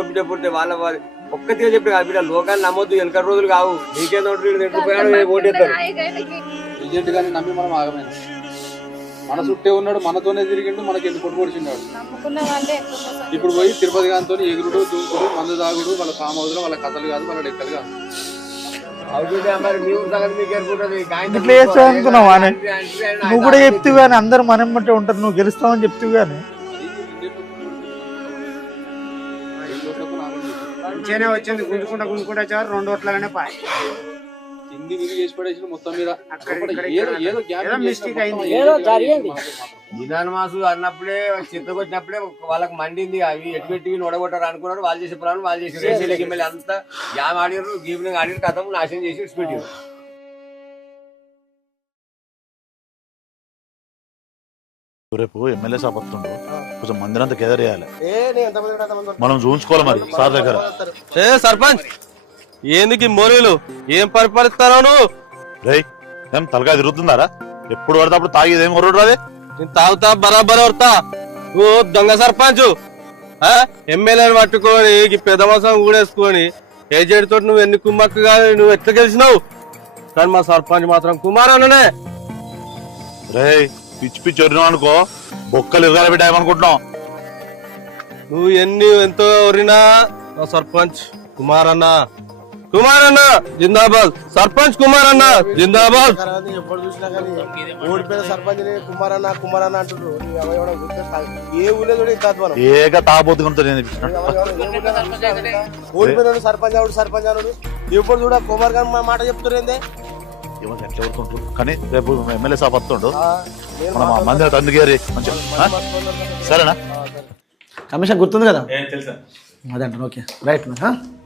పుడితే వాళ్ళ వాళ్ళ ఒక్కతిగా చెప్పి కాదు బిడ్డ లోకాన్ని నమ్మొద్దు వెనక రోజులు కావు. నీకేందో తింటుపోయాడు ఓటేస్తారు? ఏజెంట్ గాని నమ్మి మనం ఆగమైన మన చుట్టే ఉన్నాడు మనతోనే తిరిగిండు మనకి ఎందుకు మోసం ఇప్పుడు పోయి తిరుపతి గాంతో ఎగురుడు దూకుడు మందు తాగుడు వాళ్ళ ఫామ్ హౌస్లో వాళ్ళ కథలు కాదు వాళ్ళ డెక్కలు కాదు. ఇట్లా చేస్తావు అనుకున్నావా? నువ్వు కూడా చెప్తూ కానీ అందరు మనం బట్టే ఉంటారు నువ్వు గెలుస్తావని చెప్తూ కానీ. మంచిగానే వచ్చింది. గుంజుకుంటా గుంజుకుంటా వచ్చారు. రెండు ఓట్లనే పాయ్ విధి చేసి పడేసిన మొత్తం మీద ఏదో ఏదో ఏదో మొత్తం అయింది. ఏదో జరిగింది. విధాన మాసు అన్నప్పుడే చిత్తకు వచ్చినప్పుడే వాళ్ళకి మండింది. అవి ఎటు పెట్టి నొడగొట్టారు అనుకున్నారు. వాళ్ళు చేసే ప్రాణం వాళ్ళు చేసి రేసీలకి మళ్ళీ అంతా జామ్ ఆడినారు గీవినింగ్ ఆడినారు కథం నాశనం చేసి విడిచిపెట్టారు రేపు ఎమ్మెల్యే సభ వస్తుండు. కొంచెం మందిరంతా గెదర్ చేయాలి. మనం చూసుకోవాలి మరి సార్ దగ్గర. ఏ సర్పంచ్ ఏందుకు ఈ మోరీలు? ఏం పరిపాలిస్తానో నువ్వు? రేయ్ ఏం తలకాయ తిరుగుతుందారా? ఎప్పుడు పడితే అప్పుడు తాగేది ఏం కొరడు రాదే నేను తాగుతా బరాబర్ వస్తా నువ్వు దొంగ సర్పంచ్. ఎమ్మెల్యేని పట్టుకొని ఈ పెద్ద మాసం కూడేసుకొని ఏజెంట్ తోటి నువ్వు ఎన్ని కుమ్మక్కు కాదు నువ్వు ఎట్లా గెలిచినావు? కానీ మా సర్పంచ్ మాత్రం కుమారన్ననే రేయ్ పిచ్చి పిచ్చి వరినావు అనుకో. బొక్కలు ఇరగాలి బిడ్డ ఏమనుకుంటున్నాం నువ్వు ఎన్ని ఎంతో వరినా మా సర్పంచ్ కుమారన్న. కుమారన్న జిందాబాద్. సర్పంచ్ కుమారన్న జిందాబాద్. ఎప్పుడు చూసినా కానీ ఓడిపోయిన సర్పంచ్ కుమారన్న కుమారన్న అంటుండ్రు నీ ఎవరు ఎవడో గుర్తొస్తాడు. ఏ ఊళ్ళో ఇంత అధ్వానం. ఏక కూడా ఓడిపోయినాడు సర్పంచ్ సర్పంచ్ అవుడు ఎప్పుడు చూడ కుమార్ గారు మా మాట చెప్తురేందే ఏమో ఎట్లా ఊరుకుంటారు కానీ రేపు ఎమ్మెల్యే సభ వస్తుండు. మనం. మందిరం తందుకేరి మంచిగా? సరేనా. కమిషన్ గుర్తుంది కదా? తెలుసా? అదే అంటాను ఓకే. Right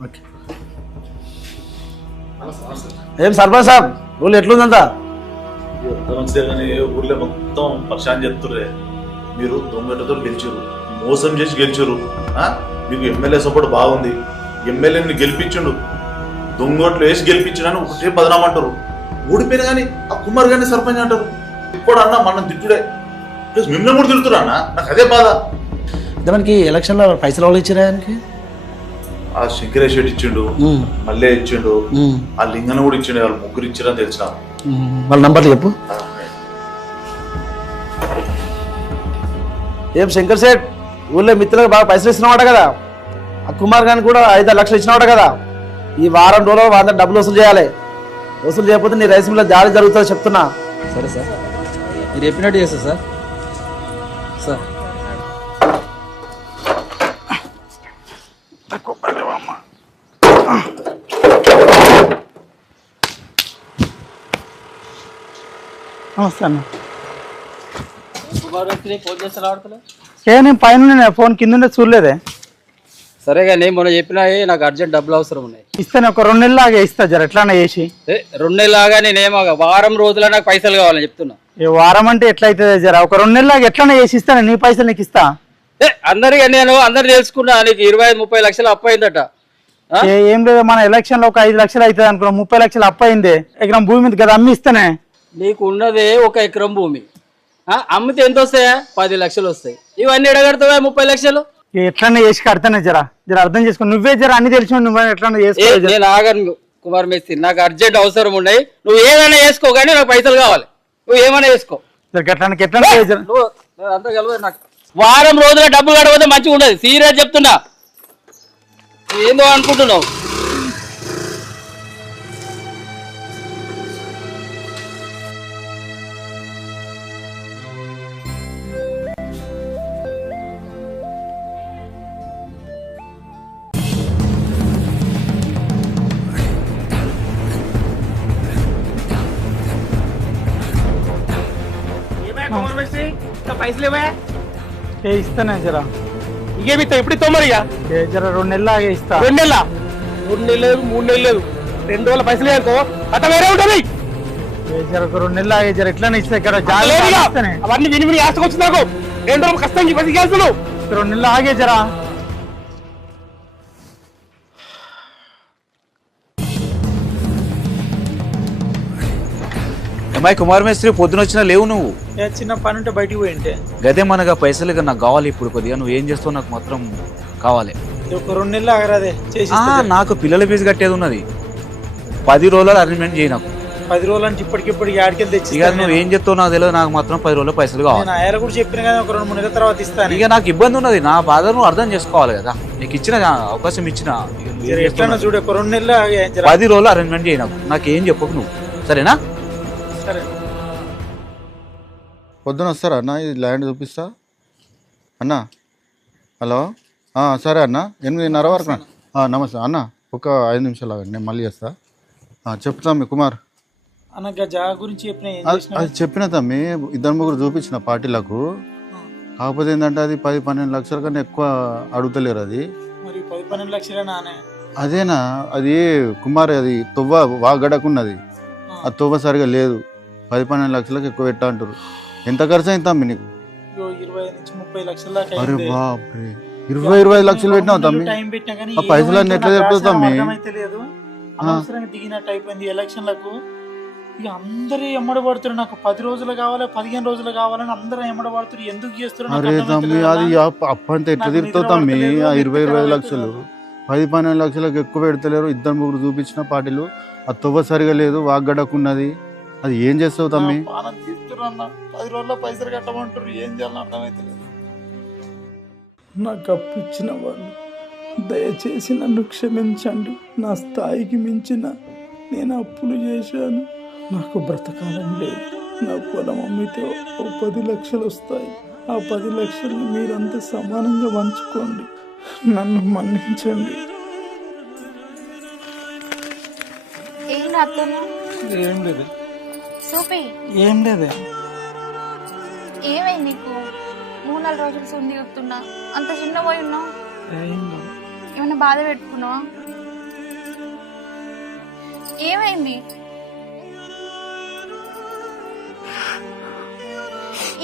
okay. ఏం సర్పంచ్ సాబ్ ఊళ్ళో ఎట్లుందంతా? ఊర్లో మొత్తం పరిశాన్ చెప్తుర్రే. మీరు దొంగటతో గెలిచారు మోసం చేసి గెలిచారు ఆ? మీకు ఎమ్మెల్యే సపోర్ట్ బాగుంది. ఎమ్మెల్యేని గెలిపించుండు. దొంగోట్లు వేసి గెలిపించడని ఒకటే బదనాం అంటారు ఓడిపోయిన కానీ ఆ కుమార్ గారిని సర్పంచ్ అంటారు. ఇప్పుడు అన్న మనం తిట్టుడే ప్లస్ మిమ్మల్ని కూడా తిడుతురా అన్న. నాకు అదే బాధ. దానికి ఎలక్షన్లో పైసలు వాళ్ళు ఇచ్చారా ఆయనకి? ఆ శంకరేష్ రెడ్డి ఇచ్చిండు మల్లె ఇచ్చిండు ఆ లింగన కూడా ఇచ్చిండు వాళ్ళు ముగ్గురు ఇచ్చారని తెలిసిన? వాళ్ళ నంబర్లు చెప్పు. ఏం శంకర్ సేట్? ఊళ్ళో మిత్రులకు బాగా పైసలు ఇస్తున్నావాట కదా. ఆ కుమార్ గారికి కూడా ఐదారు లక్షలు ఇచ్చినావాట కదా. ఈ వారం రోజులు వాళ్ళ డబ్బులు వసూలు చేయాలి. వసూలు చేయకపోతే నీ రైస్ మిల్లో దాడి జరుగుతుందో చెప్తున్నా. సరే సార్. మీరు చెప్పినట్టు చేస్తా సార్. సార్. నమస్తే అన్న. ఫోన్ చేస్తా రావట్లే ఏ నేను పైన ఫోన్ కింద చూడలేదే. సరే కానీ మొన్న చెప్పినా ఏ, నాకు అర్జెంట్ డబ్బులు అవసరం ఉన్నాయి. ఇస్తాను ఒక రెండు నెలలు లాగా ఇస్తా జర ఎట్లానే చేసి. రెండు నెలలాగా నేనేమో వారం రోజుల నాకు పైసలు కావాలని చెప్తున్నా. ఈ వారం అంటే ఎట్లయితుంది జర ఒక రెండు నెలలు లాగా ఎట్లానే చేసి ఇస్తాను నీ పైసలు నీకు ఇస్తా. ఏ అందరికీ నేను అందరు తెలుసుకున్నా నీకు ఇరవై ముప్పై లక్షలు అప్పు అయిందట? ఏ- లేదు మన ఎలక్షన్లో ఒక ఐదు లక్షలు అవుతుంది అనుకున్నా ముప్పై లక్షలు అప్పు అయింది. ఎకరం భూమి మీద కదా అమ్మి ఇస్తానే. నీకు ఉన్నదే ఒక ఎకరం భూమి. అమ్మితే ఎంత వస్తాయా? పది లక్షలు వస్తాయి. ఇవన్నీ ఎడగడతావా ముప్పై లక్షలు? ఇక ఎట్లనే చేసి కడతానే జర. జర అర్థం చేసుకో. నువ్వే జర అన్ని తెలిసి నువ్వు ఎట్లన్నా చేసుకో జర. నేను ఆగను కుమార్ మేస్త్రి. నాకు అర్జెంట్ అవసరం ఉన్నాయి. నువ్వు ఏదైనా వేసుకో కానీ నాకు పైసలు కావాలి. నువ్వు ఏమైనా వేసుకో జర ఎట్లన్నా ఎట్లన్నా చేయి జర. నువ్వు నేను అంతా కలవదు నాకు. వారం రోజుల డబ్బు గడవతే మంచిగా ఉండదు. సీరియస్ చెప్తున్నా. నువ్వు ఏందో అనుకుంటున్నావు. ఏ ఇస్తానే జర. ఇంకేమిస్తా ఇప్పుడు తొమ్మరిగా ఏ జర రెండు నెలలు లాగే ఇస్తా. రెండు నెలల? రెండు నెలలు లేదు మూడు నెలలు లేదు. రెండు రోజుల పైసలు అనుకో అట్ట వేరే ఉంటుంది. ఏ జర ఒక రెండు నెలలు లాగే జర ఎట్లనే ఇస్తా ఇక్కడ ఇస్తానే. అవన్నీ విని విని ఆశకొచ్చి నాకు. రెండు రోజులు కష్టం పైసలు చేస్తున్నావు రెండు నెలలు ఆగే జరా. అమ్మాయి కుమార్ మేస్త్రి పొద్దున వచ్చినా లేవు నువ్వు. ఏ చిన్న పని ఉంటే బయటికి పోయింటే గదే మనగా పైసలు నాకు కావాలి ఇప్పుడు కొద్దిగా. నువ్వు ఏం చేస్తావు నాకు మాత్రం కావాలి. ఒక రెండు నెలలు ఆగరాదే చేసి ఆ, నాకు పిల్లల ఫీజు కట్టేది ఉన్నది. పది రోజులు అరేంజ్మెంట్ చేయి నాకు. పది రోజులు అంటే ఇప్పటికిప్పటికి ఆడికెళ్ళి తెచ్చి ఇక నువ్వు ఏం చెప్తావు నాకు తెలియదు. నాకు మాత్రం పది రోజులు పైసలు కావాలి. నేను ఆయన కూడా చెప్పిన కదా ఒక రెండు మూడు నెలల తర్వాత ఇస్తాను. ఇక నాకు ఇబ్బంది ఉన్నది. నా బాధ నువ్వు అర్థం చేసుకోవాలి కదా. నీకు ఇచ్చిన అవకాశం ఇచ్చిన. ఇక నువ్వు ఏం జర ఎట్లన్నా చేస్తున్నావు? చూడు ఒక రెండు నెలలు ఆగే, జర. పది రోజులు అరేంజ్మెంట్ చేయి నాకు. నాకు ఏం చెప్పకు నువ్వు. సరేనా? సరే పొద్దున వస్తారా అన్న? ఇది ల్యాండ్ చూపిస్తా. అన్న? హలో? సరే అన్న. ఎనిమిదిన్నర వరకు నమస్తే. అన్న ఒక ఐదు నిమిషాలు ఆగండి. నేను మళ్ళీ చేస్తా. చెప్తా మీ కుమార్. జాగా గురించి చెప్పిన అది చెప్పిన తమ్మి ఇద్దరు ముగ్గురు చూపించిన పార్టీలకు. కాకపోతే ఏంటంటే అది పది పన్నెండు లక్షల కన్నా ఎక్కువ అడుగుతలేరు అది. మరి పది పన్నెండు అదేనా? అది కుమార్ అది తువ్వ వాగడకున్నది ఆ తువ్వ సరిగా లేదు. పది పన్నెండు లక్షలకు ఎక్కువ పెట్టా అంటారు. ఎంత ఖర్చు అయింది తమ్మి నీకు? అరే. బాప్రే ఇరవై ఇరవై ఐదు లక్షలు పెట్టినావు తమ్మి. ఆ పైసలన్నీ ఎట్లా ఏమైందో? చెప్తావు నాకు తమ్మి దిగినట్టు అయిపోయింది ఎలక్షన్లకు. ఇక అందరూ ఎమ్మడి పడుతున్నారు నాకు పది రోజులు కావాలి పదిహేను రోజులు కావాలని అందరూ ఎమ్మడి పడుతున్నారు ఎందుకు చేస్తున్నారు? అరే తమ్మి అది అన్న. అప్ప- అప్పంతా ఎట్లా తిరుగుతావు తమ్మి? ఆ ఇరవై ఇరవై. లక్షలు. పది పన్నెండు లక్షలకు ఎక్కువ పెడతలేరు. ఇద్దరు ముగ్గురు చూపించిన పార్టీలు. ఆ తువ్వ సరిగా లేదు వాగ్గడకున్నది అది ఏం చేస్తావు తమ్మి? పానం తీస్తున్నారు అన్న. పది రోజుల్లో పైసలు కట్టమంటారు ఏం చేయాలని అర్థమైతలేదు. నాకు అప్పు ఇచ్చిన వాళ్ళు దయచేసి నన్ను క్షమించండి. నా స్థాయికి మించిన నేను అప్పులు చేశాను. నాకు బ్రతకాలని లేదు. నా పొలం అమ్మితే ఓ పది లక్షలు వస్తాయి. ఆ పది లక్షల్ని మీరంతా సమానంగా పంచుకోండి. నన్ను మన్నించండి. ఏం లేదు. చూపి. ఏం లేదే. ఏమైంది నీకు? మూడు నాలుగు రోజులు సుంది చెప్తున్నా. అంత చిన్న పోయి ఉన్నావు. ఏమైనా బాధ పెట్టుకున్నావా? ఏమైంది?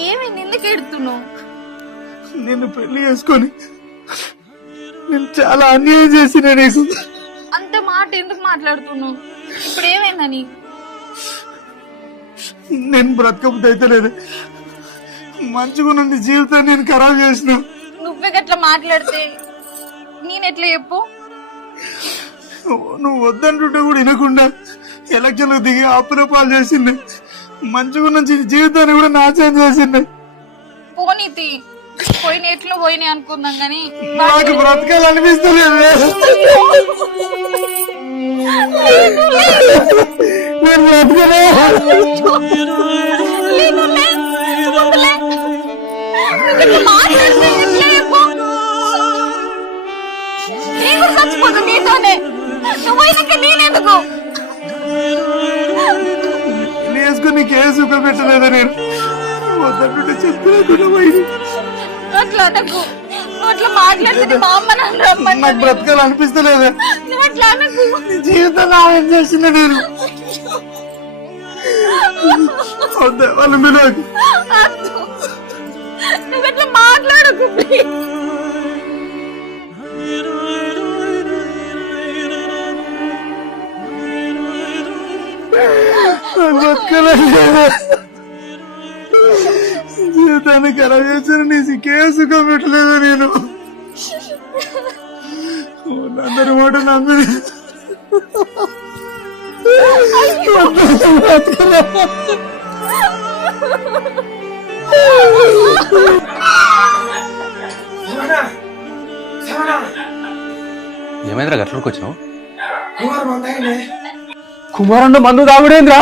ఏమైంది? ఎందుకు ఎడుతున్నావు నిన్ను పెళ్ళి చేసుకొని నేను చాలా అన్యాయం చేసిన నీకు. అంత మాట ఎందుకు మాట్లాడుతున్నావు? ఇప్పుడు ఏమైందని నేను అయితే లేదు. మంచిగా ఉన్న నీ జీవితాన్ని నేను ఖరాబ్ చేసిన. నువ్వే గట్లా మాట్లాడితే నేను ఎట్లా చెప్పు? నువ్వు వద్దంటుంటే కూడా వినకుండా ఎలక్షన్లకు దిగి అప్పుల పాలు చేసింది. మంచిగా ఉన్న జీ- జీవితాన్ని కూడా నాశనం చేసింది. పోనీతి పోయిన ఎట్లు పోయినాయి అనుకుందాం కానీ నాకు బ్రతకాలనిపిస్తలేదు. చచ్చిపోతా నీతోనే నువ్వు పోయినాక నేనెందుకు వేసుకుని నీకు ఏ సుఖం పెట్టలేదా నేను వద్దంటుంటే చెప్పలేకుండా అట్లా అనకు. నువ్వు అట్లా మాట్లాడితే మా అమ్మ నన్ను రమ్మని నాకు బ్రతకాలనిపిస్తలేదు నువ్వు అట్లా అనకు నాశనం చేసిన నేను? వాళ్ళు మీరు వద్దు. నువ్వు అట్లా మాట్లాడకు జీవితాన్ని ఖరాబ్ చేసిన నీ సిక్కే సుఖం పెట్టలేదు నేను. అందరి మాట నమ్మి ఏమైందిరా గట్లకి వచ్చినావు కుమారుడు మందు తాగుడేంద్రా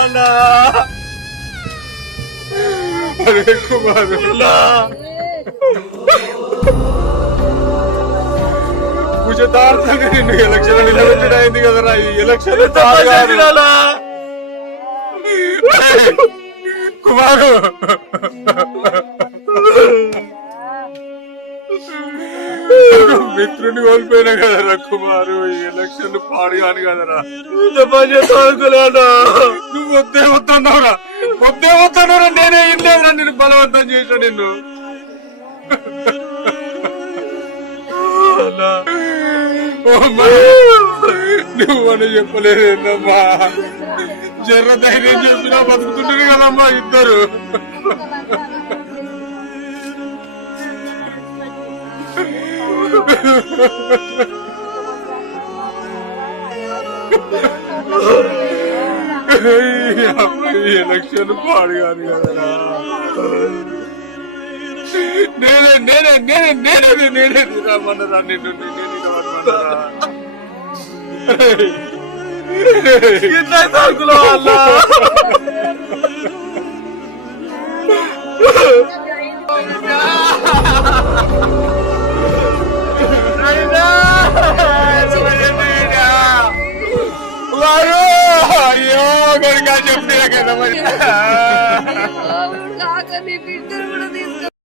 అన్నా. అరే కుమారు చేతాడుతుంది నిన్ను ఎలక్షన్ నిలబెట్టిన అయింది కదరా ఈ ఎలక్షన్ కుమారు. మిత్రుని కోల్పోయినా కదరా కుమారు? ఈ ఎలక్షన్ పాడు కాను కదరా అనుకోలేదా? నువ్వు వద్దే వద్దన్నావురా. వద్దే వద్దన్నావురా. నేనే ఇల్లేదురా నిన్ను బలవంతం చేసా నిన్ను. నువ్వని ఓ నువ్వు అని జర్ర ధైర్యం చెప్పినా బతుకుతుంటారు కదమ్మా ఇద్దరు. ఎలక్షన్ పాడు కాదు కదరా నేనే నేనే నేనే నేనే నేనే రమ్మన్నారా నిన్ను నేనే నిలబడమన్నారా ఇట్లా తాకులో వల్ల nilagay naman.